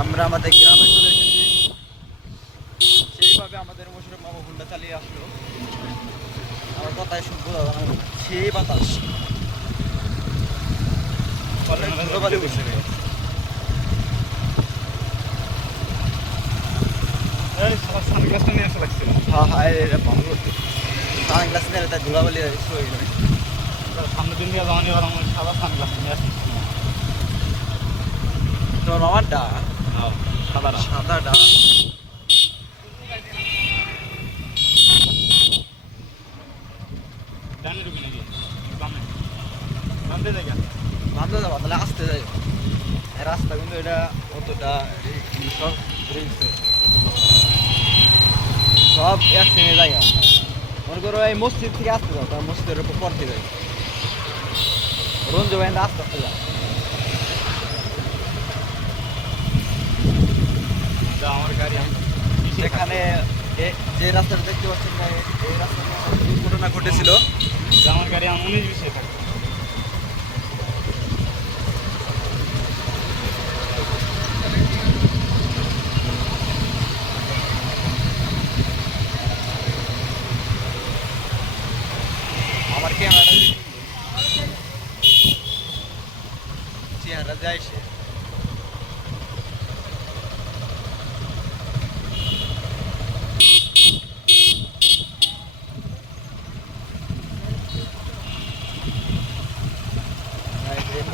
আমরা আমাদের গ্রামে চলে এসেছি। সেইভাবে আমাদের মোশাররফ মামা হুন্ডা চালিয়ে আসলো। আমার কথায় শুনবো সেই বাতাস ধুলোবালি বসে গেছে। হ্যাঁ হ্যাঁ, এটা ভালো করতে সানগ্লাস নিয়ে তাই ধুলাবালি হয়ে গেল। সামনের দিন দিয়ে যাওয়ানি আর আমার সাদা সানগ্লাস নিয়ে আসছি। তোর মামারটা সাদাটা সাদাটা ডানে ঢুকি নাকি বামে বামে যাই কেন ভাবতে যাবো তাহলে আসতে যাই। রাস্তা কিন্তু এটা অতটা সব সব এক শ্রেণীর জায়গা। মনে করো এই মসজিদ থেকে আসতে যাও, তার মসজিদের উপর পর থেকে রঞ্জু বাইন্দা আস্তে আস্তে যাও। আমার গাড়ি সেখানে যে রাস্তাটা দেখতে পাচ্ছেন না, এই রাস্তাটা দুর্ঘটনা ঘটেছিল। আমার গাড়ি আমি 19-20 থাকে। আমার ক্যামেরাটা চেহারা যায় সে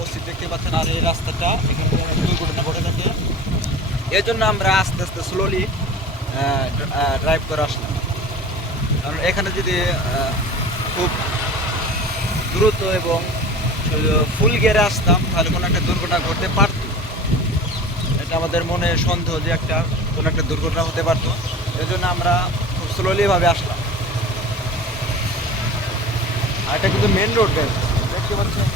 মসজিদ দেখতে পাচ্ছেন। আর এই রাস্তাটা এখানে দুর্ঘটনা ঘটে থাকে, এই জন্য আমরা আস্তে আস্তে স্লোলি ড্রাইভ করে আসলাম। কারণ এখানে যদি খুব দ্রুত এবং ফুল গিয়ারে আসতাম তাহলে কোনো একটা দুর্ঘটনা ঘটতে পারতো। এটা আমাদের মনে সন্দেহ যে কোনো একটা দুর্ঘটনা হতে পারতো। এই জন্য আমরা খুব স্লোলিভাবে আসলাম। আর এটা কিন্তু মেন রোড দেখতে পাচ্ছেন।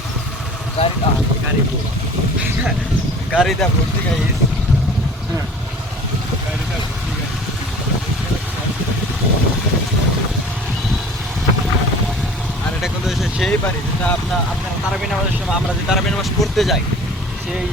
গাড়িটা ভর্তি গাইস। আর এটা কিন্তু সেই বাড়ি যেটা আপনারা তারাবি নামাজের সময় আমরা যে তারাবি নামাজ করতে যাই সেই